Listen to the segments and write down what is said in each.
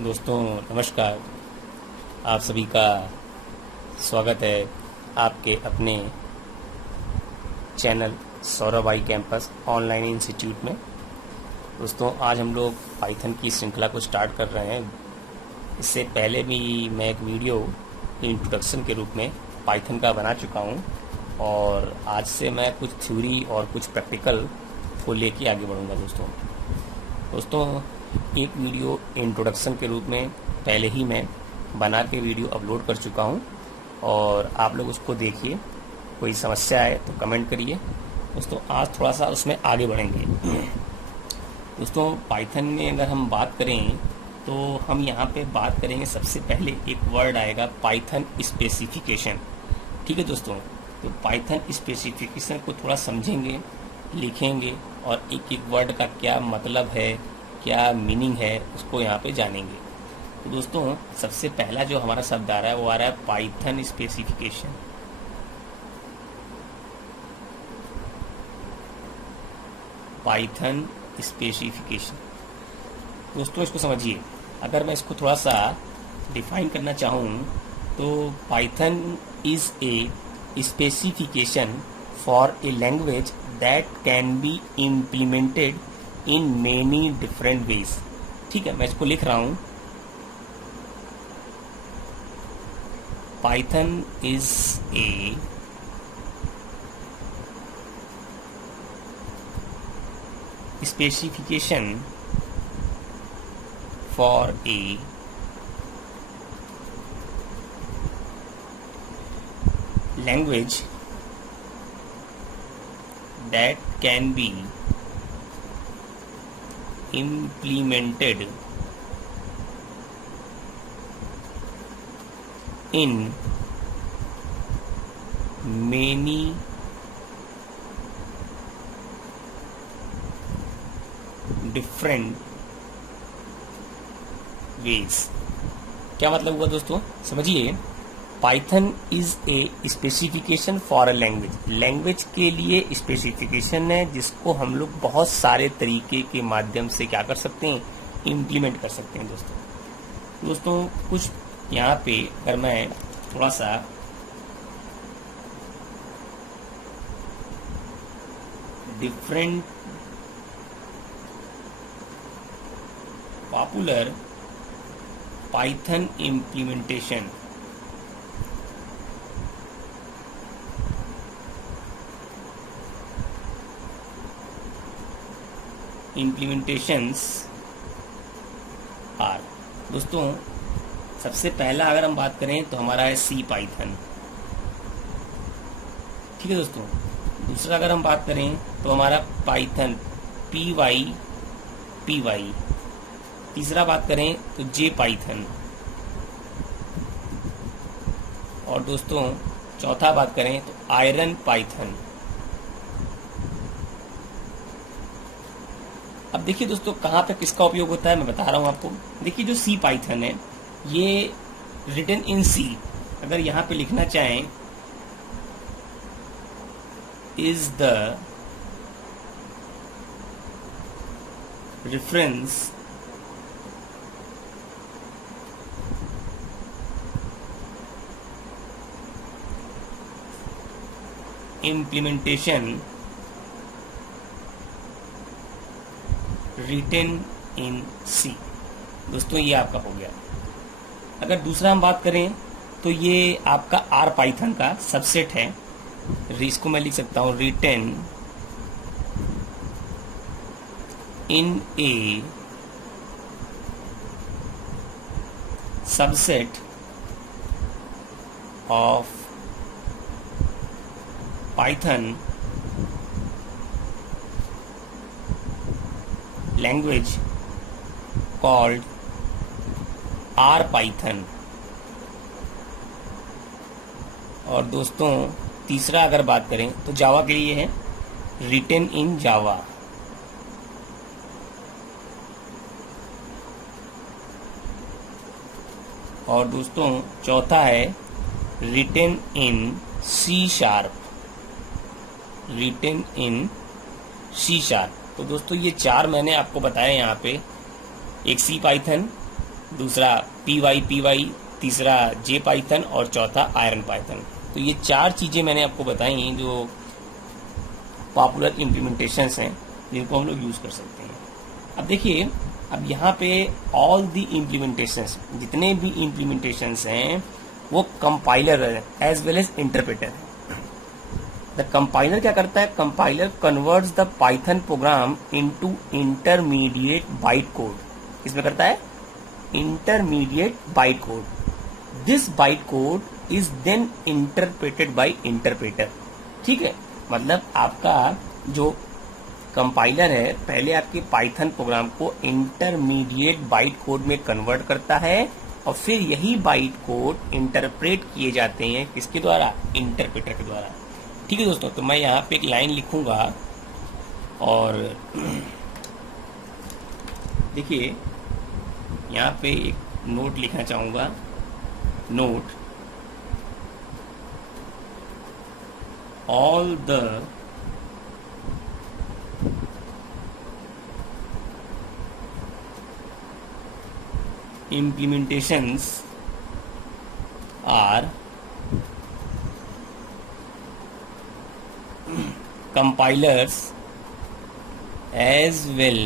दोस्तों नमस्कार। आप सभी का स्वागत है आपके अपने चैनल सौरभ आई कैंपस ऑनलाइन इंस्टीट्यूट में। दोस्तों आज हम लोग पाइथन की श्रृंखला को स्टार्ट कर रहे हैं। इससे पहले भी मैं एक वीडियो इंट्रोडक्शन के रूप में पाइथन का बना चुका हूं और आज से मैं कुछ थ्योरी और कुछ प्रैक्टिकल को लेके आगे बढ़ूंगा। दोस्तों एक वीडियो इंट्रोडक्शन के रूप में पहले ही मैं बना के वीडियो अपलोड कर चुका हूं और आप लोग उसको देखिए। कोई समस्या है तो कमेंट करिए। दोस्तों आज थोड़ा सा उसमें आगे बढ़ेंगे। दोस्तों पाइथन में अगर हम बात करें तो हम यहाँ पे बात करेंगे, सबसे पहले एक वर्ड आएगा पाइथन स्पेसिफिकेशन। ठीक है दोस्तों, तो पाइथन स्पेसिफिकेशन को थोड़ा समझेंगे, लिखेंगे और एक एक वर्ड का क्या मतलब है, क्या मीनिंग है, उसको यहाँ पे जानेंगे। तो दोस्तों सबसे पहला जो हमारा शब्द आ रहा है वो आ रहा है पाइथन स्पेसिफिकेशन। पाइथन स्पेसिफिकेशन दोस्तों इसको समझिए। अगर मैं इसको थोड़ा सा डिफाइन करना चाहूँ तो Python is a specification for a language that can be implemented in many different ways. ठीक है, मैं इसको लिख रहा हूं। Python is a specification for a language that can be implemented in many different ways। क्या मतलब हुआ दोस्तों, समझिए। Python is a specification for a language. Language के लिए स्पेसिफिकेशन है जिसको हम लोग बहुत सारे तरीके के माध्यम से क्या कर सकते हैं, इम्प्लीमेंट कर सकते हैं। दोस्तों कुछ यहाँ पे अगर मैं थोड़ा सा different popular Python implementation implementations are. दोस्तों सबसे पहला अगर हम बात करें तो हमारा है सी पाइथन। ठीक है दोस्तों, दूसरा अगर हम बात करें तो हमारा पाइथन पी वाई। तीसरा बात करें तो जे पाइथन। और दोस्तों चौथा बात करें तो आयरन पाइथन। अब देखिए दोस्तों कहाँ पे किसका उपयोग होता है मैं बता रहा हूँ आपको। देखिए जो सी पाइथन है ये रिटन इन सी, अगर यहाँ पे लिखना चाहें is the reference implementation written in C. दोस्तों ये आपका हो गया। अगर दूसरा हम बात करें तो ये आपका आर पाइथन का सबसेट है। इसको मैं लिख सकता हूं written in a subset of Python language called RPython. और दोस्तों तीसरा अगर बात करें तो जावा के लिए है रिटेन इन जावा। और दोस्तों चौथा है retain in C sharp. Retain in C sharp. तो दोस्तों ये चार मैंने आपको बताया यहाँ पे, एक सी पाइथन, दूसरा पी वाई, तीसरा जे पाइथन और चौथा आयरन पाइथन। तो ये 4 चीज़ें मैंने आपको बताई जो पॉपुलर इम्प्लीमेंटेशंस हैं जिनको हम लोग यूज़ कर सकते हैं। अब देखिए, अब यहाँ पे ऑल दी इम्प्लीमेंटेशंस, जितने भी इम्प्लीमेंटेशंस हैं वो कंपाइलर है एज वेल एज इंटरप्रेटर है। द कंपाइलर क्या करता है? Compiler converts the Python program into intermediate byte code. किसमें करता है? Intermediate byte code. This byte code is then interpreted by interpreter. ठीक है, मतलब आपका जो कंपाइलर है पहले आपके पाइथन प्रोग्राम को इंटरमीडिएट बाइट कोड में कन्वर्ट करता है और फिर यही बाइट कोड इंटरप्रेट किए जाते हैं किसके द्वारा? इंटरप्रेटर के द्वारा। ठीक है दोस्तों, तो मैं यहाँ पे एक लाइन लिखूंगा और देखिए यहाँ पे एक नोट लिखना चाहूँगा। Note, all the implementations are compilers as well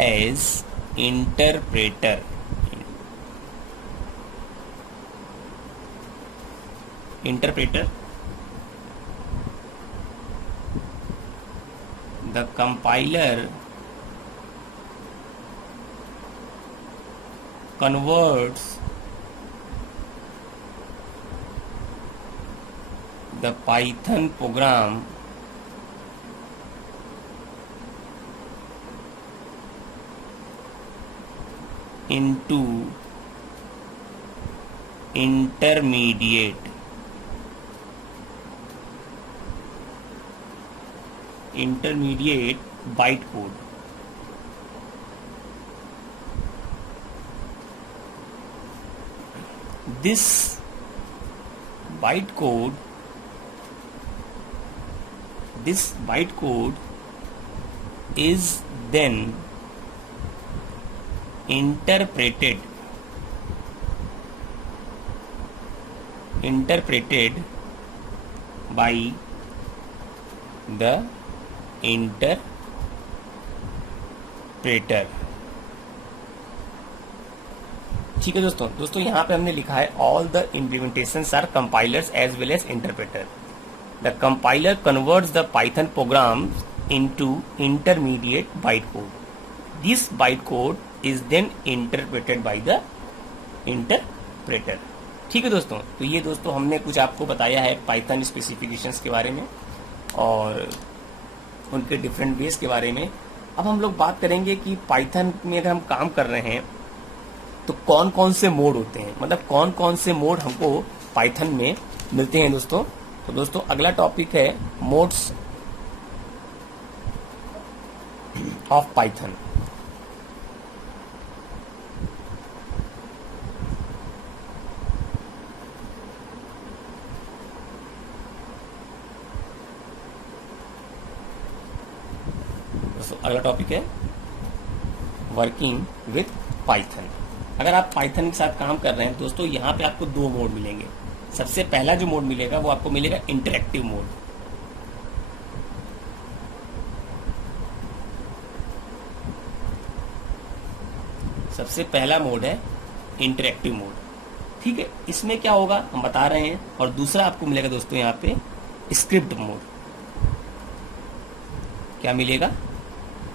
as interpreter. The compiler converts the Python program into intermediate byte code. This byte code is then interpreted by the interpreter. ठीक है दोस्तों यहाँ पे हमने लिखा है all the implementations are compilers as well as interpreter. The compiler converts the Python program into intermediate byte code. This byte code is then interpreted by the interpreter. ठीक है दोस्तों, तो ये दोस्तों हमने कुछ आपको बताया है पाइथन स्पेसिफिकेशंस के बारे में और उनके डिफरेंट वेज के बारे में। अब हम लोग बात करेंगे कि पाइथन में अगर हम काम कर रहे हैं तो कौन कौन से मोड होते हैं, मतलब कौन कौन से मोड हमको पाइथन में मिलते हैं दोस्तों। तो दोस्तों अगला टॉपिक है मोड्स ऑफ पाइथन। अगला टॉपिक है वर्किंग विथ पाइथन। अगर आप पाइथन के साथ काम कर रहे हैं दोस्तों, यहाँ पे आपको 2 मोड मिलेंगे। सबसे पहला जो मोड मिलेगा वो आपको मिलेगा इंटरैक्टिव मोड। सबसे पहला मोड है इंटरैक्टिव मोड। ठीक है, इसमें क्या होगा हम बता रहे हैं। और दूसरा आपको मिलेगा दोस्तों यहाँ पे स्क्रिप्ट मोड। क्या मिलेगा?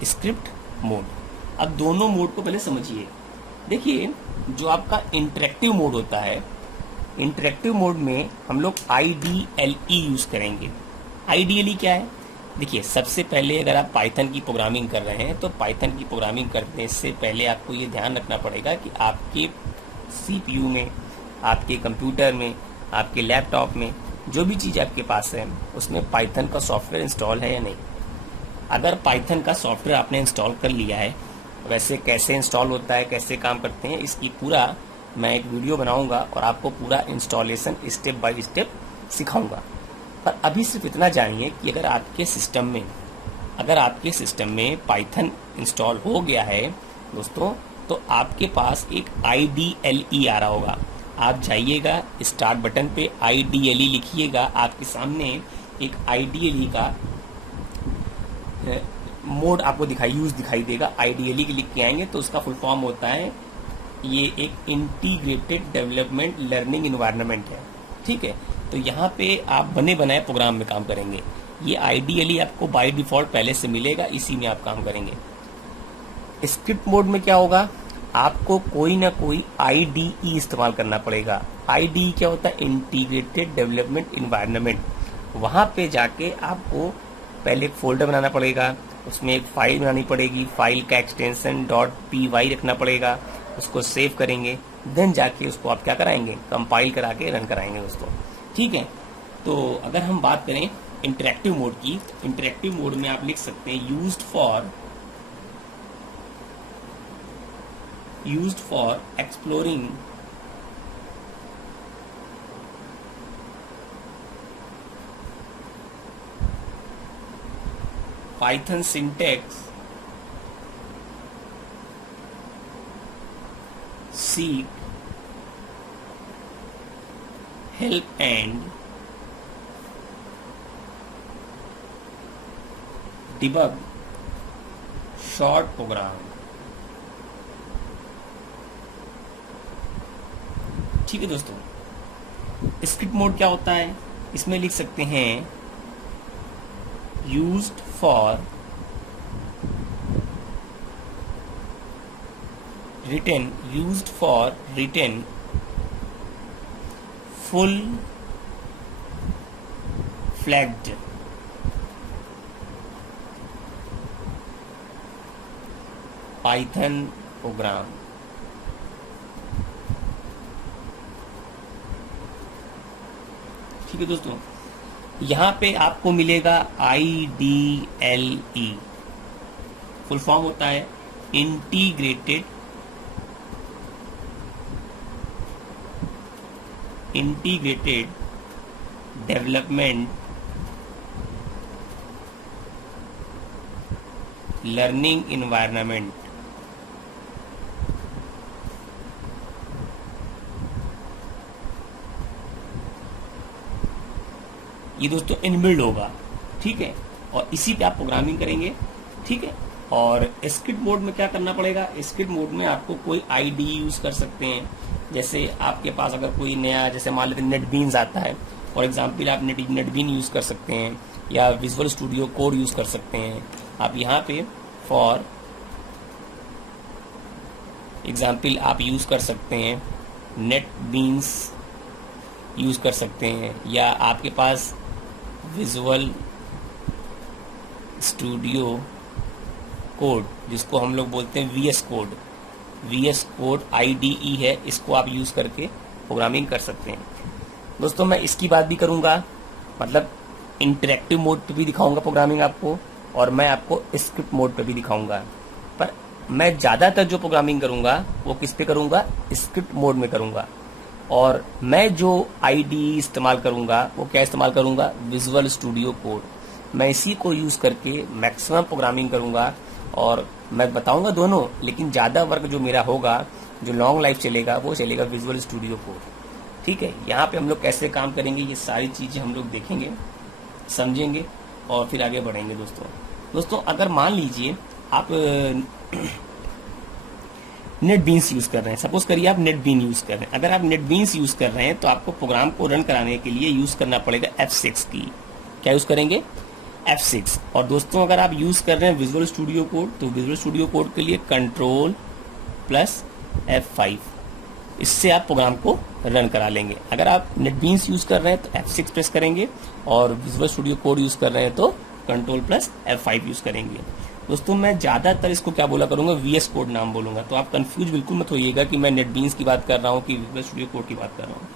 Script mode. अब दोनों मोड को पहले समझिए। देखिए, जो आपका इंटरैक्टिव मोड होता है, इंटरैक्टिव मोड में हम लोग IDLE यूज करेंगे। IDLE क्या है? देखिए, सबसे पहले अगर आप पाइथन की प्रोग्रामिंग कर रहे हैं तो पाइथन की प्रोग्रामिंग करने से पहले आपको ये ध्यान रखना पड़ेगा कि आपके CPU में, आपके कंप्यूटर में, आपके लैपटॉप में जो भी चीज़ आपके पास है उसमें पाइथन का सॉफ्टवेयर इंस्टॉल है या नहीं। अगर पाइथन का सॉफ्टवेयर आपने इंस्टॉल कर लिया है, वैसे कैसे इंस्टॉल होता है, कैसे काम करते हैं, इसकी पूरा मैं एक वीडियो बनाऊंगा और आपको पूरा इंस्टॉलेशन स्टेप बाय स्टेप सिखाऊंगा। पर अभी सिर्फ इतना जानिए कि अगर आपके सिस्टम में पाइथन इंस्टॉल हो गया है दोस्तों, तो आपके पास एक IDLE आ रहा होगा। आप जाइएगा स्टार्ट बटन पे, IDLE लिखिएगा, आपके सामने एक IDLE का मोड आपको यूज दिखाई देगा। IDLE के लिख के आएंगे तो उसका फुल फॉर्म होता है, ये एक इंटीग्रेटेड डेवलपमेंट लर्निंग इन्वायरमेंट है। ठीक है, तो यहाँ पे आप बने बनाए प्रोग्राम में काम करेंगे। ये IDLE आपको बाय डिफॉल्ट पहले से मिलेगा, इसी में आप काम करेंगे। स्क्रिप्ट मोड में क्या होगा, आपको कोई ना कोई IDE इस्तेमाल करना पड़ेगा। IDE क्या होता है, इंटीग्रेटेड डेवलपमेंट इन्वायरमेंट। वहाँ पे जाके आपको पहले एक फोल्डर बनाना पड़ेगा, उसमें एक फाइल बनानी पड़ेगी, फाइल का एक्सटेंशन .py रखना पड़ेगा, उसको सेव करेंगे, देन जाके उसको आप क्या कराएंगे, कंपाइल करा के रन कराएंगे दोस्तों। ठीक है, तो अगर हम बात करें इंटरेक्टिव मोड की, इंटरेक्टिव मोड में आप लिख सकते हैं used for exploring Python syntax, seek help and debug short program। ठीक है दोस्तों, स्क्रिप्ट मोड क्या होता है, इसमें लिख सकते हैं used for written full fledged Python program। ठीक है दोस्तों, यहाँ पे आपको मिलेगा IDLE, फुल फॉर्म होता है इंटीग्रेटेड डेवलपमेंट लर्निंग इन्वायरमेंट। ये दोस्तों इनबिल्ड होगा। ठीक है, और इसी पे आप प्रोग्रामिंग करेंगे। ठीक है, और स्क्रिप्ट मोड में क्या करना पड़ेगा, स्क्रिप्ट मोड में आपको कोई IDE यूज कर सकते हैं। जैसे आपके पास अगर कोई नया, जैसे मान लेते नेटबीन्स आता है, फॉर एग्जांपल आप नेटबीन यूज कर सकते हैं, या विजुअल स्टूडियो कोड यूज कर सकते हैं। आप यहाँ पे फॉर एग्जाम्पल आप यूज कर सकते हैं नेटबीन्स यूज कर सकते हैं, या आपके पास विजुअल स्टूडियो कोड, जिसको हम लोग बोलते हैं VS कोड IDE है, इसको आप यूज करके प्रोग्रामिंग कर सकते हैं। दोस्तों मैं इसकी बात भी करूंगा, मतलब इंटरेक्टिव मोड पे भी दिखाऊंगा प्रोग्रामिंग आपको, और मैं आपको स्क्रिप्ट मोड पे भी दिखाऊंगा। पर मैं ज़्यादातर जो प्रोग्रामिंग करूंगा वो किस पे करूंगा, स्क्रिप्ट मोड में करूंगा। और मैं जो IDE इस्तेमाल करूंगा वो क्या इस्तेमाल करूंगा, विजुअल स्टूडियो कोड। मैं इसी को यूज़ करके मैक्सिमम प्रोग्रामिंग करूंगा, और मैं बताऊंगा दोनों, लेकिन ज़्यादा वर्क जो मेरा होगा, जो लॉन्ग लाइफ चलेगा, वो चलेगा विजुअल स्टूडियो कोड। ठीक है, यहाँ पे हम लोग कैसे काम करेंगे ये सारी चीज़ें हम लोग देखेंगे, समझेंगे और फिर आगे बढ़ेंगे। दोस्तों अगर मान लीजिए आप नेटबीन्स यूज़ कर रहे हैं, सपोज करिए आप नेटबीन यूज़ कर रहे हैं। अगर आप नेटबीन्स यूज़ कर रहे हैं तो आपको प्रोग्राम को रन कराने के लिए यूज़ करना पड़ेगा F6 की। क्या यूज़ करेंगे, F6। और दोस्तों अगर आप यूज़ कर रहे हैं विजुअल स्टूडियो कोड, तो विजुअल स्टूडियो कोड के लिए Ctrl+F5, इससे आप प्रोग्राम को रन करा लेंगे। अगर आप नेटबीन्स यूज़ कर रहे हैं तो F6 प्रेस करेंगे, और विजुअल स्टूडियो कोड यूज़ कर रहे हैं तो Ctrl+F5 यूज़ करेंगे। दोस्तों मैं ज़्यादातर इसको क्या बोला करूँगा, VS कोड नाम बोलूँगा, तो आप कंफ्यूज बिल्कुल मत होइएगा कि मैं नेटबीन्स की बात कर रहा हूँ कि विजुअल स्टूडियो कोड की बात कर रहा हूँ।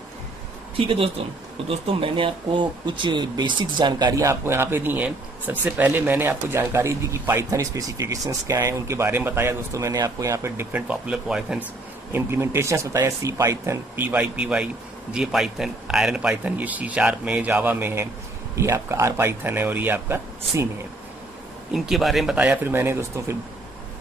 ठीक है दोस्तों, तो दोस्तों मैंने आपको कुछ बेसिक्स जानकारियाँ आपको यहाँ पे दी हैं। सबसे पहले मैंने आपको जानकारी दी कि पाइथन स्पेसिफिकेशंस क्या हैं, उनके बारे में बताया। दोस्तों मैंने आपको यहाँ पे डिफरेंट पॉपुलर पाइथन इम्प्लीमेंटेशंस बताया, C Python, PY, J Python, iron Python, ये C# में, जावा में है, ये आपका R पाइथन है, और ये आपका C में है। इनके बारे में बताया। फिर मैंने दोस्तों फिर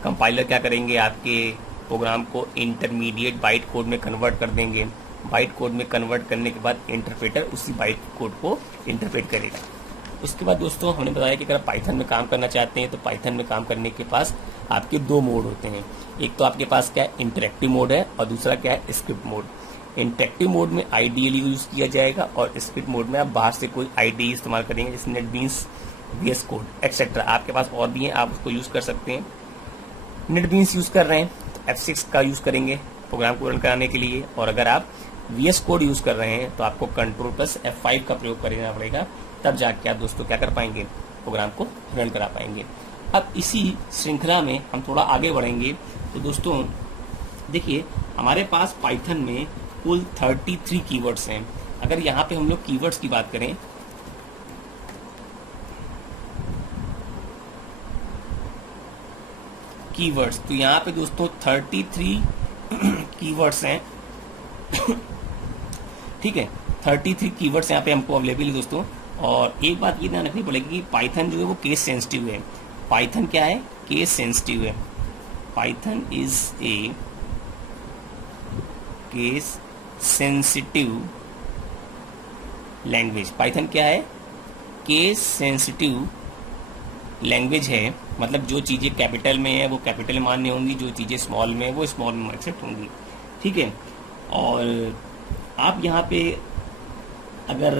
कंपाइलर क्या करेंगे, आपके प्रोग्राम को इंटरमीडिएट बाइट कोड में कन्वर्ट कर देंगे। बाइट कोड में कन्वर्ट करने के बाद इंटरप्रेटर उसी बाइट कोड को इंटरप्रेट करेगा। उसके बाद दोस्तों हमने बताया कि अगर पाइथन में काम करना चाहते हैं तो पाइथन में काम करने के पास आपके दो मोड होते हैं। एक तो आपके पास क्या है, इंटरेक्टिव मोड है, और दूसरा क्या है, स्क्रिप्ट मोड। इंटरेक्टिव मोड में आईडीएल यूज किया जाएगा और स्क्रिप्ट मोड में आप बाहर से कोई आईडी इस्तेमाल करेंगे, जैसे नेटबीन्स, वीएस कोड एक्सेट्रा। आपके पास और भी हैं, आप उसको यूज कर सकते हैं। नेटबीन्स यूज कर रहे हैं तो F6 का यूज करेंगे प्रोग्राम को रन कराने के लिए, और अगर आप वीएस कोड यूज कर रहे हैं तो आपको कंट्रोल प्लस F5 का प्रयोग करना पड़ेगा, तब जाके आप दोस्तों क्या कर पाएंगे, प्रोग्राम को रन करा पाएंगे। अब इसी श्रृंखला में हम थोड़ा आगे बढ़ेंगे। तो दोस्तों देखिए, हमारे पास पाइथन में कुल 33 कीवर्ड्स हैं। अगर यहाँ पे हम लोग कीवर्ड्स की बात करें, कीवर्ड्स, तो यहाँ पे दोस्तों 33 कीवर्ड्स हैं। ठीक है, 33 कीवर्ड्स यहाँ पे हमको अवेलेबल है दोस्तों। और एक बात ये ध्यान रखनी पड़ेगी कि पाइथन जो है वो केस सेंसिटिव है। पाइथन क्या है, केस सेंसिटिव है। Python is a case sensitive language. Python क्या है, केस सेंसिटिव लैंग्वेज है। मतलब जो चीज़ें कैपिटल में है वो कैपिटल में मान्य होंगी, जो चीज़ें स्मॉल में है वो स्मॉल में एक्सेप्ट होंगी। ठीक है, और आप यहाँ पे अगर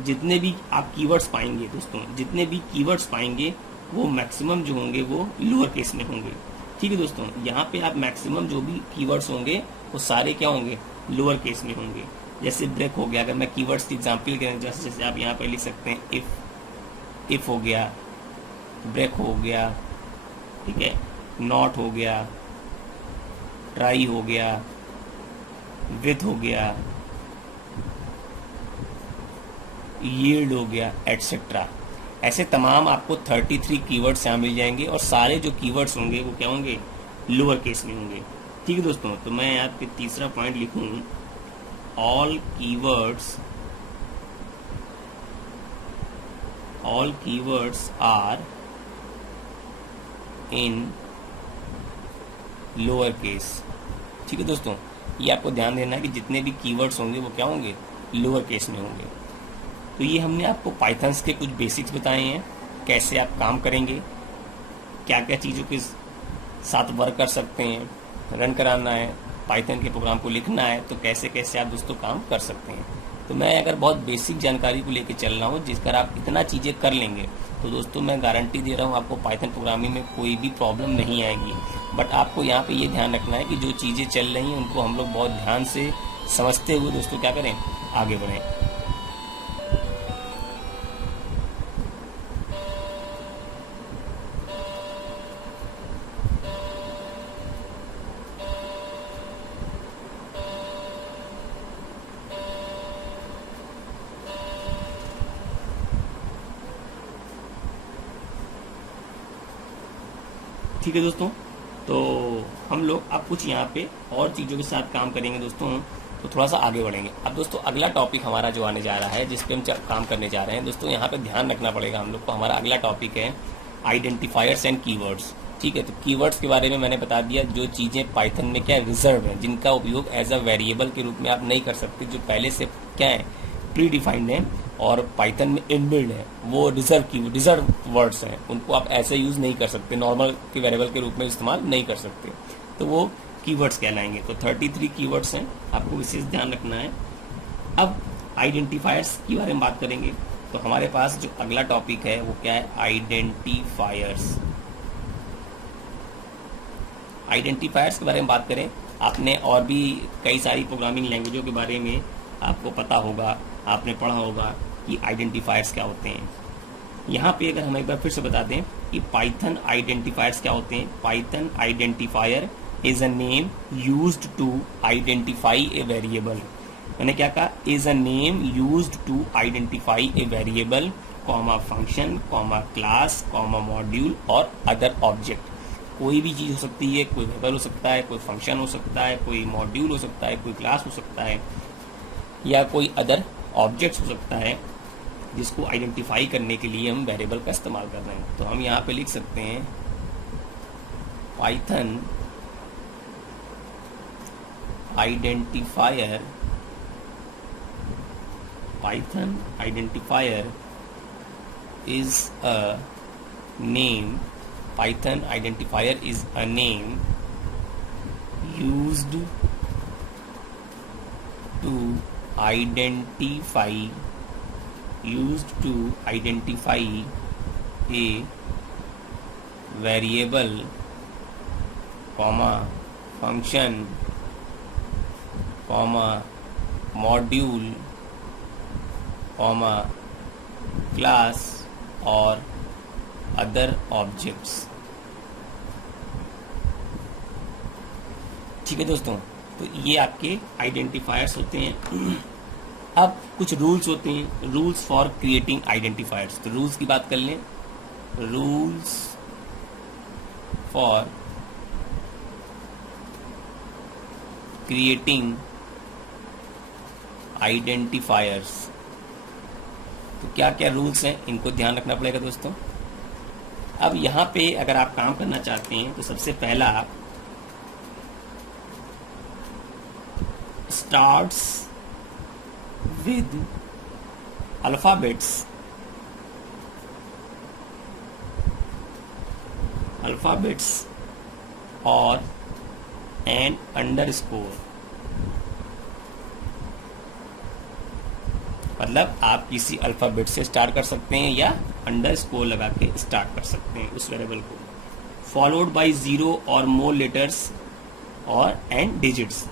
जितने भी आप कीवर्ड्स पाएंगे दोस्तों, जितने भी कीवर्ड्स पाएंगे वो मैक्सिमम जो होंगे वो लोअर केस में होंगे। ठीक है दोस्तों, यहाँ पे आप मैक्सिमम जो भी कीवर्ड्स होंगे वो सारे क्या होंगे, लोअर केस में होंगे। जैसे ब्रेक हो गया, अगर मैं कीवर्ड्स की एग्जांपल करें, जैसे आप यहाँ पे लिख सकते हैं इफ हो गया, ब्रेक हो गया, ठीक है, नॉट हो गया, ट्राई हो गया, विथ हो गया, यील्ड हो गया, एटसेट्रा। ऐसे तमाम आपको 33 कीवर्ड्स यहाँ मिल जाएंगे, और सारे जो कीवर्ड्स होंगे वो क्या होंगे, लोअर केस में होंगे। ठीक है दोस्तों, तो मैं यहाँ पे तीसरा पॉइंट लिखूं, all keywords are in lower case. ठीक है दोस्तों, ये आपको ध्यान देना है कि जितने भी कीवर्ड्स होंगे वो क्या होंगे, लोअर केस में होंगे। तो ये हमने आपको पाइथन्स के कुछ बेसिक्स बताए हैं, कैसे आप काम करेंगे, क्या क्या चीज़ों के साथ वर्क कर सकते हैं, रन कराना है, पाइथन के प्रोग्राम को लिखना है तो कैसे कैसे आप दोस्तों काम कर सकते हैं। तो मैं अगर बहुत बेसिक जानकारी को लेकर चल रहा हूँ, जिसकर आप इतना चीज़ें कर लेंगे तो दोस्तों मैं गारंटी दे रहा हूँ आपको पाइथन प्रोग्रामिंग में कोई भी प्रॉब्लम नहीं आएगी। बट आपको यहाँ पे ये ध्यान रखना है कि जो चीज़ें चल रही हैं उनको हम लोग बहुत ध्यान से समझते हुए दोस्तों क्या करें, आगे बढ़ें। ठीक है दोस्तों, तो हम लोग अब कुछ यहाँ पे और चीज़ों के साथ काम करेंगे दोस्तों, तो थोड़ा सा आगे बढ़ेंगे। अब दोस्तों अगला टॉपिक हमारा जो आने जा रहा है, जिस पे हम काम करने जा रहे हैं दोस्तों, यहाँ पे ध्यान रखना पड़ेगा हम लोग को। हमारा अगला टॉपिक है आइडेंटिफायर्स एंड कीवर्ड्स। ठीक है, तो कीवर्ड्स के बारे में मैंने बता दिया, जो चीज़ें पाइथन में क्या रिजर्व है, जिनका उपयोग एज अ वेरिएबल के रूप में आप नहीं कर सकते, जो पहले से क्या है, प्री डिफाइंड है और पाइथन में इनबिल्ड है, वो रिजर्व वर्ड्स हैं, उनको आप ऐसे यूज़ नहीं कर सकते, नॉर्मल के वेरिएबल के रूप में इस्तेमाल नहीं कर सकते, तो वो कीवर्ड्स कहलाएंगे। तो 33 कीवर्ड्स हैं, आपको विशेष ध्यान रखना है। अब आइडेंटिफायर्स की बारे में बात करेंगे, तो हमारे पास जो अगला टॉपिक है वो क्या है, आइडेंटिफायर्स। आइडेंटिफायर्स के बारे में बात करें, आपने और भी कई सारी प्रोग्रामिंग लैंग्वेजों के बारे में आपको पता होगा, आपने पढ़ा होगा कि आइडेंटिफायर्स क्या होते हैं। यहाँ पे अगर हम एक बार फिर से बता दें कि पाइथन आइडेंटिफायर्स क्या होते हैं। Python identifier is a name used to identify a variable. मैंने क्या कहा, is a name used to identify a variable, comma function, comma class, comma module और अदर ऑब्जेक्ट। कोई भी चीज़ हो सकती है, कोई वेरिएबल हो सकता है, कोई फंक्शन हो सकता है, कोई मॉड्यूल हो सकता है, कोई क्लास हो सकता है, या कोई अदर ऑब्जेक्ट्स हो सकता है, जिसको आइडेंटिफाई करने के लिए हम वेरिएबल का इस्तेमाल कर रहे हैं। तो हम यहाँ पे लिख सकते हैं Python identifier is a name. Python identifier is a name used to identify a variable, function, module, class or other objects। ठीक है दोस्तों, तो ये आपके आइडेंटिफायर्स होते हैं। अब कुछ रूल्स होते हैं, रूल्स फॉर क्रिएटिंग आइडेंटिफायर्स। तो रूल्स की बात कर लें, रूल्स फॉर क्रिएटिंग आइडेंटिफायर्स। तो क्या क्या रूल्स हैं, इनको ध्यान रखना पड़ेगा दोस्तों। अब यहाँ पे अगर आप काम करना चाहते हैं तो सबसे पहला starts with alphabets or an underscore। मतलब आप किसी अल्फाबेट से स्टार्ट कर सकते हैं या अंडरस्कोर लगा के स्टार्ट कर सकते हैं उस वेरिएबल को। फॉलोड बाय 0 और मोर लेटर्स और एंड डिजिट्स।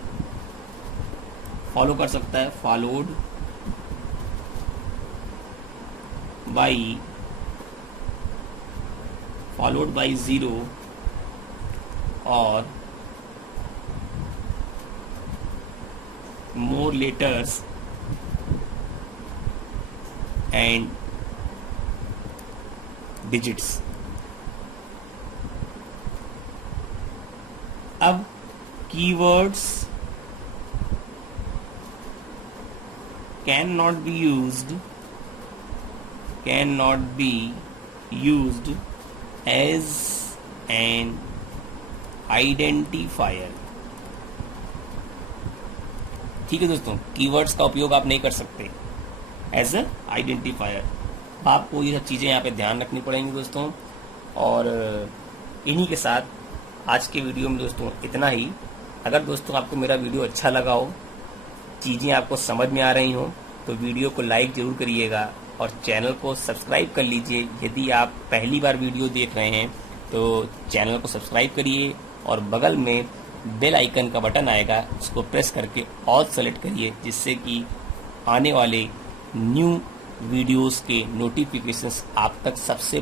फॉलो कर सकता है, फॉलोड बाय 0 और मोर लेटर्स एंड डिजिट्स। अब keywords cannot be used as an identifier। ठीक है दोस्तों, कीवर्ड्स का उपयोग आप नहीं कर सकते एज अ आइडेंटिफायर। आपको ये सब चीज़ें यहाँ पे ध्यान रखनी पड़ेंगी दोस्तों। और इन्हीं के साथ आज के वीडियो में दोस्तों इतना ही। अगर दोस्तों आपको मेरा वीडियो अच्छा लगा हो, चीज़ें आपको समझ में आ रही हो, तो वीडियो को लाइक ज़रूर करिएगा और चैनल को सब्सक्राइब कर लीजिए। यदि आप पहली बार वीडियो देख रहे हैं तो चैनल को सब्सक्राइब करिए और बगल में बेल आइकन का बटन आएगा, उसको प्रेस करके ऑल सेलेक्ट करिए, जिससे कि आने वाले न्यू वीडियोस के नोटिफिकेशंस आप तक सबसे